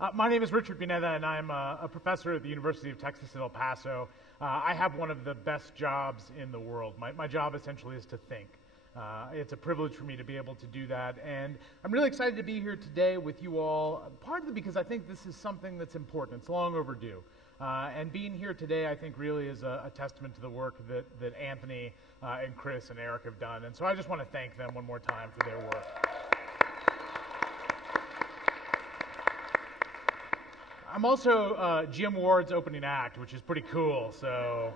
My name is Richard Pineda, and I'm a professor at the University of Texas at El Paso. I have one of the best jobs in the world. My job essentially is to think. It's a privilege for me to be able to do that, and I'm really excited to be here today with you all, partly because I think this is something that's important. It's long overdue. And being here today, I think, really is a testament to the work that Anthony and Chris and Eric have done. And so I just want to thank them one more time for their work. I'm also Jim Ward's opening act, which is pretty cool. So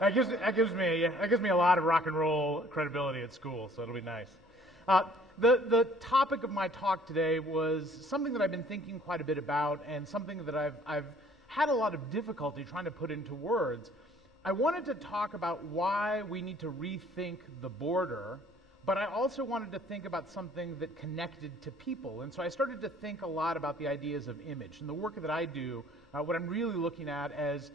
that gives me a lot of rock and roll credibility at school. So it'll be nice. The topic of my talk today was something that I've been thinking quite a bit about, and something that I've had a lot of difficulty trying to put into words. I wanted to talk about why we need to rethink the border, but I also wanted to think about something that connected to people. And so I started to think a lot about the ideas of image. And the work that I do, what I'm really looking at as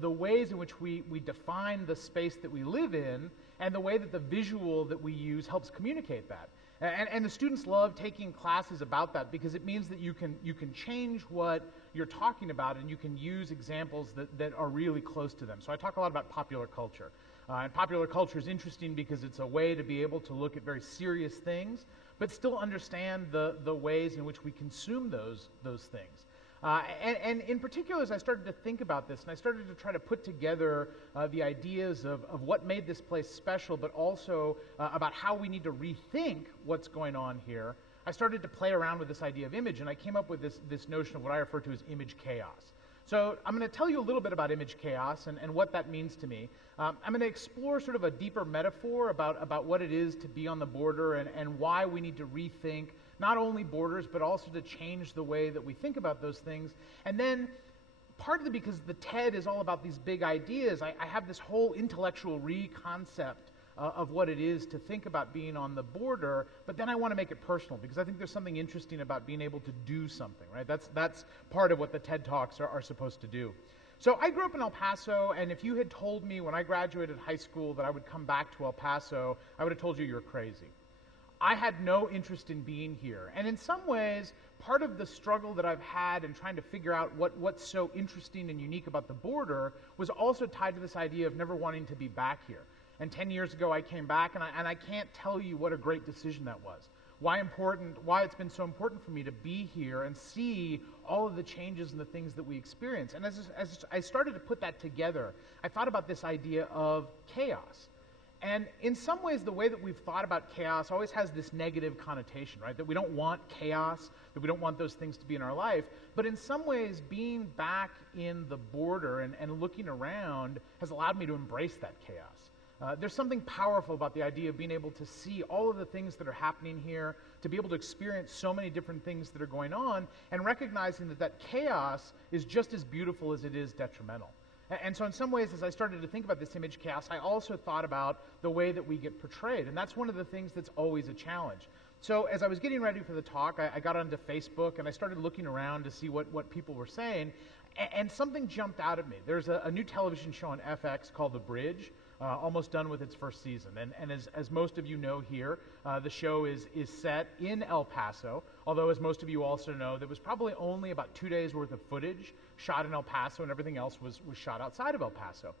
the ways in which we define the space that we live in, and the way that the visual that we use helps communicate that. And the students love taking classes about that, because it means that you can change what you're talking about, and you can use examples that are really close to them. So I talk a lot about popular culture. And popular culture is interesting because it's a way to be able to look at very serious things, but still understand the ways in which we consume those things. And in particular, as I started to think about this, and I started to try to put together the ideas of what made this place special, but also about how we need to rethink what's going on here, I started to play around with this idea of image, and I came up with this notion of what I refer to as image chaos. So I'm going to tell you a little bit about image chaos and what that means to me. I'm going to explore sort of a deeper metaphor about what it is to be on the border, and why we need to rethink not only borders, but also to change the way that we think about those things. And then, partly because the TED is all about these big ideas, I have this whole intellectual re-concept of what it is to think about being on the border, but then I want to make it personal, because I think there's something interesting about being able to do something, right? That's part of what the TED Talks are supposed to do. So I grew up in El Paso, and if you had told me when I graduated high school that I would come back to El Paso, I would have told you you're crazy. I had no interest in being here. And in some ways, part of the struggle that I've had in trying to figure out what's so interesting and unique about the border was also tied to this idea of never wanting to be back here. And 10 years ago, I came back, and I can't tell you what a great decision that was. Why it's been so important for me to be here and see all of the changes and the things that we experience. And as I started to put that together, I thought about this idea of chaos. And in some ways, the way that we've thought about chaos always has this negative connotation, right? That we don't want chaos, that we don't want those things to be in our life. But in some ways, being back in the border and looking around has allowed me to embrace that chaos. There's something powerful about the idea of being able to see all of the things that are happening here, to be able to experience so many different things that are going on, and recognizing that chaos is just as beautiful as it is detrimental. And so in some ways, as I started to think about this image chaos, I also thought about the way that we get portrayed. And that's one of the things that's always a challenge. So as I was getting ready for the talk, I got onto Facebook, and I started looking around to see what people were saying. And something jumped out at me. There's a new television show on FX called The Bridge, almost done with its first season. And as most of you know here, the show is set in El Paso, although as most of you also know, there was probably only about 2 days worth of footage shot in El Paso, and everything else was shot outside of El Paso.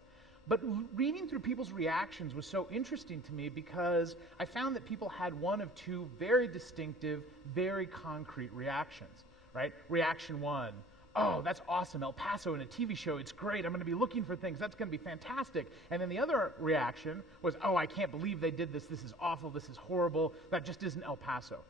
But reading through people's reactions was so interesting to me, because I found that people had one of two very distinctive, very concrete reactions, right? Reaction one: oh, that's awesome, El Paso in a TV show, it's great, I'm going to be looking for things, that's going to be fantastic. And then the other reaction was, oh, I can't believe they did this, this is awful, this is horrible, that just isn't El Paso.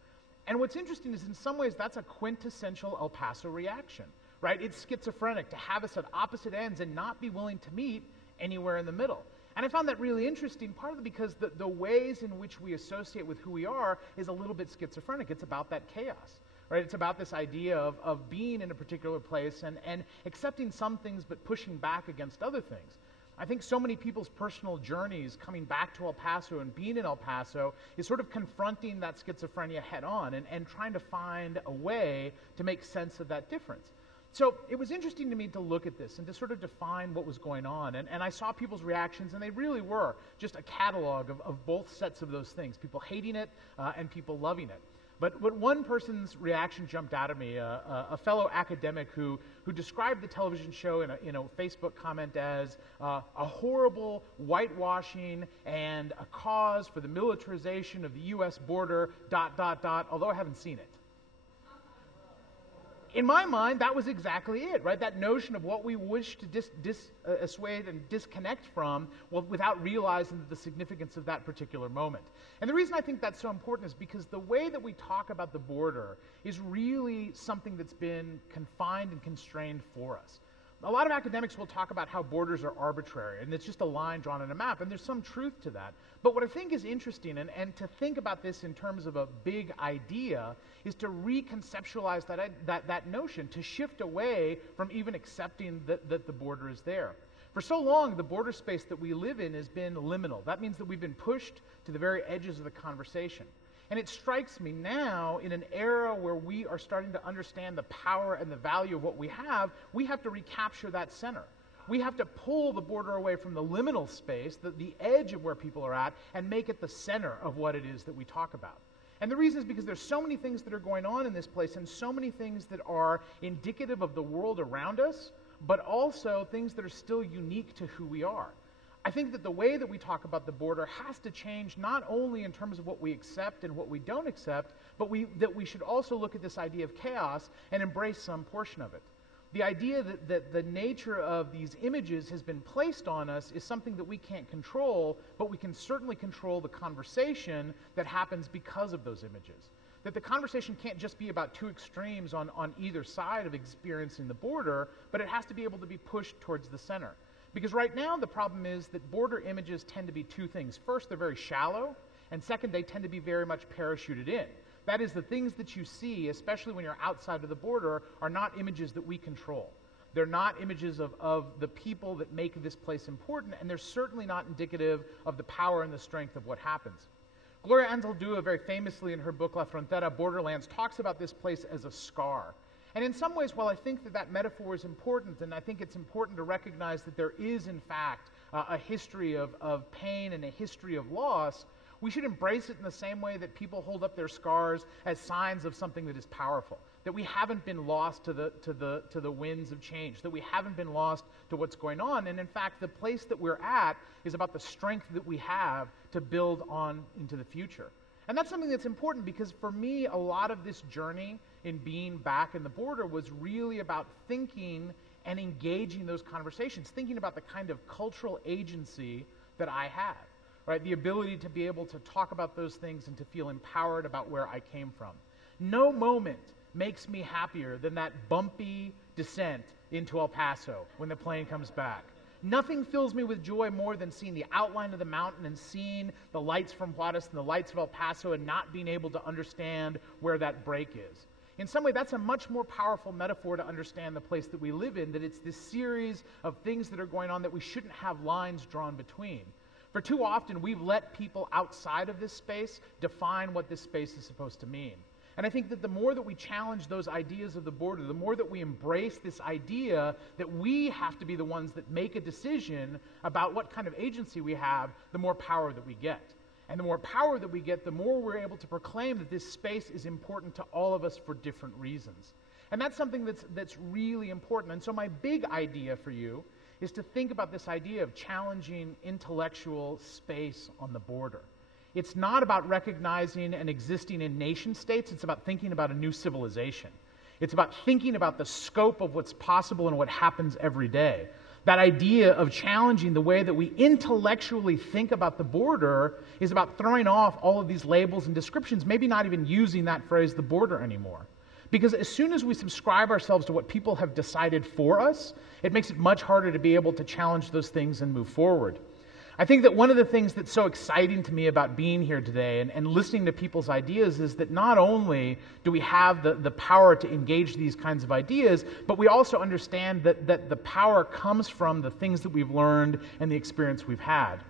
And what's interesting is, in some ways, that's a quintessential El Paso reaction, right? It's schizophrenic to have us at opposite ends and not be willing to meet anywhere in the middle. And I found that really interesting, partly because the ways in which we associate with who we are is a little bit schizophrenic. It's about that chaos. Right? It's about this idea of being in a particular place and accepting some things but pushing back against other things. I think so many people's personal journeys coming back to El Paso and being in El Paso is sort of confronting that schizophrenia head on and trying to find a way to make sense of that difference. So it was interesting to me to look at this and to sort of define what was going on. And I saw people's reactions, and they really were just a catalog of both sets of those things, people hating it and people loving it. But one person's reaction jumped out at me, a fellow academic who described the television show in a Facebook comment as a horrible whitewashing and a cause for the militarization of the U.S. border, ... although I haven't seen it. In my mind, that was exactly it, right? That notion of what we wish to dissuade and disconnect from, well, without realizing the significance of that particular moment. And the reason I think that's so important is because the way that we talk about the border is really something that's been confined and constrained for us. A lot of academics will talk about how borders are arbitrary, and it's just a line drawn on a map, and there's some truth to that. But what I think is interesting, and to think about this in terms of a big idea, is to reconceptualize that notion, to shift away from even accepting that the border is there. For so long, the border space that we live in has been liminal. That means that we've been pushed to the very edges of the conversation. And it strikes me now, in an era where we are starting to understand the power and the value of what we have to recapture that center. We have to pull the border away from the liminal space, the edge of where people are at, and make it the center of what it is that we talk about. And the reason is because there's so many things that are going on in this place, and so many things that are indicative of the world around us, but also things that are still unique to who we are. I think that the way that we talk about the border has to change, not only in terms of what we accept and what we don't accept, but that we should also look at this idea of chaos and embrace some portion of it. The idea that the nature of these images has been placed on us is something that we can't control, but we can certainly control the conversation that happens because of those images. That the conversation can't just be about two extremes on either side of experiencing the border, but it has to be able to be pushed towards the center. Because right now the problem is that border images tend to be two things. First, they're very shallow, and second, they tend to be very much parachuted in. That is, the things that you see, especially when you're outside of the border, are not images that we control. They're not images of the people that make this place important, and they're certainly not indicative of the power and the strength of what happens. Gloria Anzaldúa, very famously in her book La Frontera, Borderlands, talks about this place as a scar. And in some ways, while I think that metaphor is important, and I think it's important to recognize that there is, in fact, a history of pain and a history of loss, we should embrace it in the same way that people hold up their scars as signs of something that is powerful. That we haven't been lost to the winds of change, that we haven't been lost to what's going on, and in fact, the place that we're at is about the strength that we have to build on into the future. And that's something that's important because for me, a lot of this journey in being back in the border was really about thinking and engaging those conversations, thinking about the kind of cultural agency that I have, right? The ability to be able to talk about those things and to feel empowered about where I came from. No moment makes me happier than that bumpy descent into El Paso when the plane comes back. Nothing fills me with joy more than seeing the outline of the mountain and seeing the lights from Juarez and the lights of El Paso and not being able to understand where that break is. In some way, that's a much more powerful metaphor to understand the place that we live in, that it's this series of things that are going on that we shouldn't have lines drawn between. For too often, we've let people outside of this space define what this space is supposed to mean. And I think that the more that we challenge those ideas of the border, the more that we embrace this idea that we have to be the ones that make a decision about what kind of agency we have, the more power that we get. And the more power that we get, the more we're able to proclaim that this space is important to all of us for different reasons. And that's something that's really important. And so my big idea for you is to think about this idea of challenging intellectual space on the border. It's not about recognizing and existing in nation states. It's about thinking about a new civilization. It's about thinking about the scope of what's possible and what happens every day. That idea of challenging the way that we intellectually think about the border is about throwing off all of these labels and descriptions, maybe not even using that phrase, the border, anymore. Because as soon as we subscribe ourselves to what people have decided for us, it makes it much harder to be able to challenge those things and move forward. I think that one of the things that's so exciting to me about being here today and listening to people's ideas is that not only do we have the power to engage these kinds of ideas, but we also understand that the power comes from the things that we've learned and the experience we've had.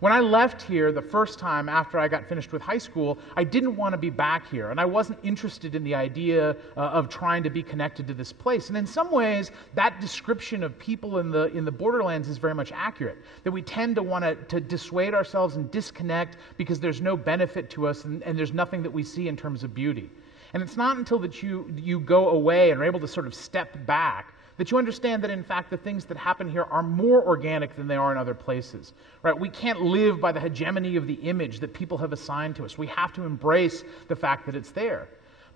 When I left here the first time after I got finished with high school, I didn't want to be back here, and I wasn't interested in the idea of trying to be connected to this place. And in some ways, that description of people in the borderlands is very much accurate, that we tend to want to dissuade ourselves and disconnect because there's no benefit to us and there's nothing that we see in terms of beauty. And it's not until that you go away and are able to sort of step back that you understand that, in fact, the things that happen here are more organic than they are in other places. Right? We can't live by the hegemony of the image that people have assigned to us. We have to embrace the fact that it's there.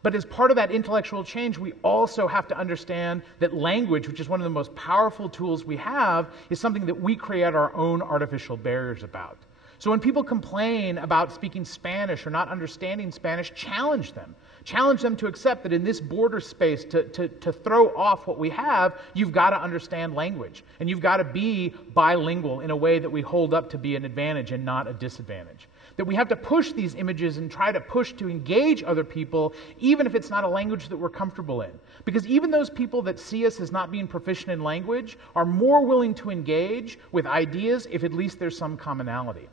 But as part of that intellectual change, we also have to understand that language, which is one of the most powerful tools we have, is something that we create our own artificial barriers about. So when people complain about speaking Spanish or not understanding Spanish, challenge them. Challenge them to accept that in this border space, to throw off what we have, you've got to understand language. And you've got to be bilingual in a way that we hold up to be an advantage and not a disadvantage. That we have to push these images and try to push to engage other people, even if it's not a language that we're comfortable in. Because even those people that see us as not being proficient in language are more willing to engage with ideas if at least there's some commonality.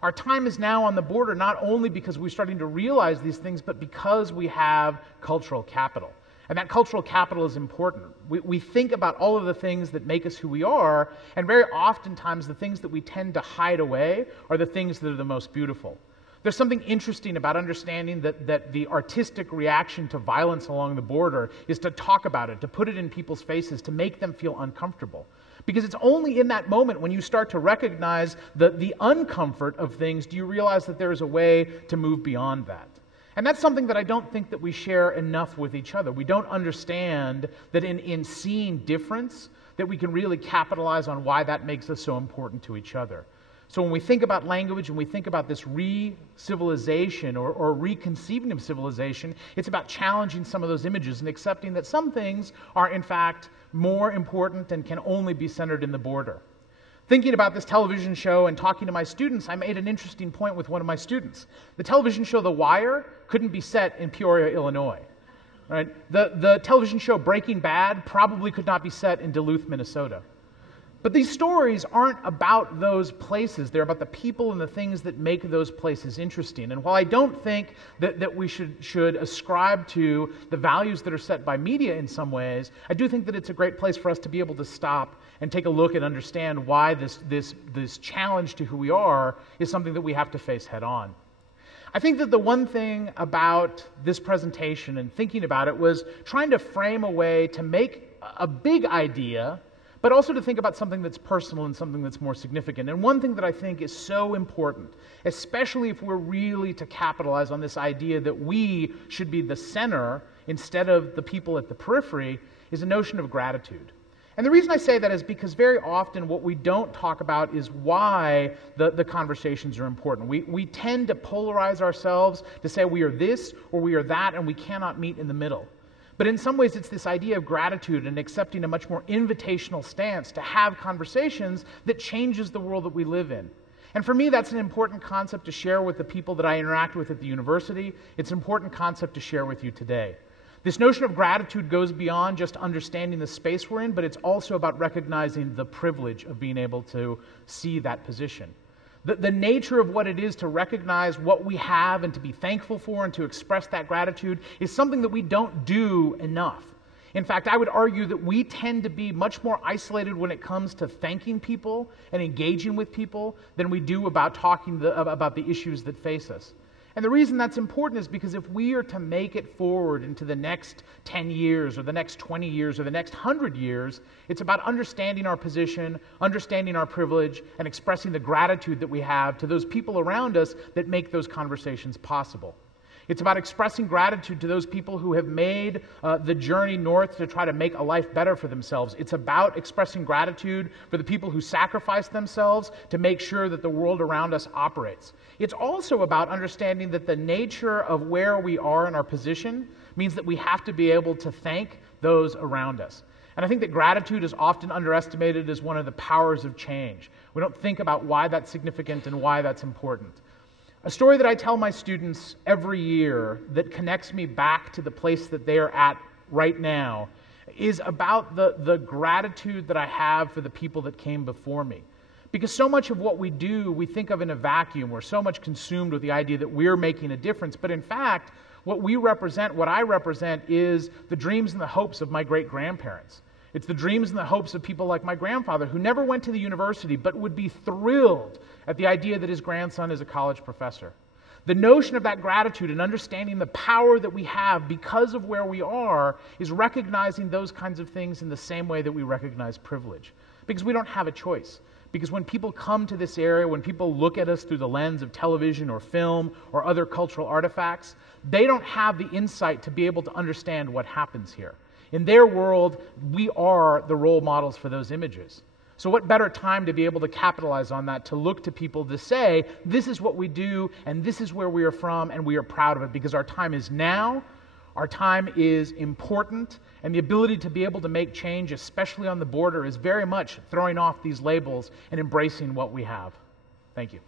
Our time is now on the border not only because we're starting to realize these things, but because we have cultural capital. And that cultural capital is important. We think about all of the things that make us who we are, and very oftentimes the things that we tend to hide away are the things that are the most beautiful. There's something interesting about understanding that the artistic reaction to violence along the border is to talk about it, to put it in people's faces, to make them feel uncomfortable. Because it's only in that moment when you start to recognize the uncomfort of things do you realize that there is a way to move beyond that. And that's something that I don't think that we share enough with each other. We don't understand that in seeing difference, that we can really capitalize on why that makes us so important to each other. So when we think about language and we think about this re-civilization or reconceiving of civilization, it's about challenging some of those images and accepting that some things are in fact more important and can only be centered in the border. Thinking about this television show and talking to my students, I made an interesting point with one of my students. The television show The Wire couldn't be set in Peoria, Illinois. Right? The television show Breaking Bad probably could not be set in Duluth, Minnesota. But these stories aren't about those places. They're about the people and the things that make those places interesting. And while I don't think that we should ascribe to the values that are set by media in some ways, I do think that it's a great place for us to be able to stop and take a look and understand why this challenge to who we are is something that we have to face head on. I think that the one thing about this presentation and thinking about it was trying to frame a way to make a big idea, but also to think about something that's personal and something that's more significant. And one thing that I think is so important, especially if we're really to capitalize on this idea that we should be the center instead of the people at the periphery, is a notion of gratitude. And the reason I say that is because very often what we don't talk about is why the conversations are important. We tend to polarize ourselves to say we are this or we are that, and we cannot meet in the middle. But in some ways, it's this idea of gratitude and accepting a much more invitational stance to have conversations that changes the world that we live in. And for me, that's an important concept to share with the people that I interact with at the university. It's an important concept to share with you today. This notion of gratitude goes beyond just understanding the space we're in, but it's also about recognizing the privilege of being able to see that position. The nature of what it is to recognize what we have and to be thankful for and to express that gratitude is something that we don't do enough. In fact, I would argue that we tend to be much more isolated when it comes to thanking people and engaging with people than we do about talking about the issues that face us. And the reason that's important is because if we are to make it forward into the next 10 years or the next 20 years or the next 100 years, it's about understanding our position, understanding our privilege, and expressing the gratitude that we have to those people around us that make those conversations possible. It's about expressing gratitude to those people who have made the journey north to try to make a life better for themselves. It's about expressing gratitude for the people who sacrifice themselves to make sure that the world around us operates. It's also about understanding that the nature of where we are in our position means that we have to be able to thank those around us. And I think that gratitude is often underestimated as one of the powers of change. We don't think about why that's significant and why that's important. A story that I tell my students every year that connects me back to the place that they are at right now is about the gratitude that I have for the people that came before me. Because so much of what we do, we think of in a vacuum. We're so much consumed with the idea that we're making a difference. But in fact, what we represent, what I represent, is the dreams and the hopes of my great-grandparents. It's the dreams and the hopes of people like my grandfather, who never went to the university, but would be thrilled at the idea that his grandson is a college professor. The notion of that gratitude and understanding the power that we have because of where we are is recognizing those kinds of things in the same way that we recognize privilege. Because we don't have a choice. Because when people come to this area, when people look at us through the lens of television or film or other cultural artifacts, they don't have the insight to be able to understand what happens here. In their world, we are the role models for those images. So what better time to be able to capitalize on that, to look to people to say, this is what we do, and this is where we are from, and we are proud of it, because our time is now, our time is important, and the ability to be able to make change, especially on the border, is very much throwing off these labels and embracing what we have. Thank you.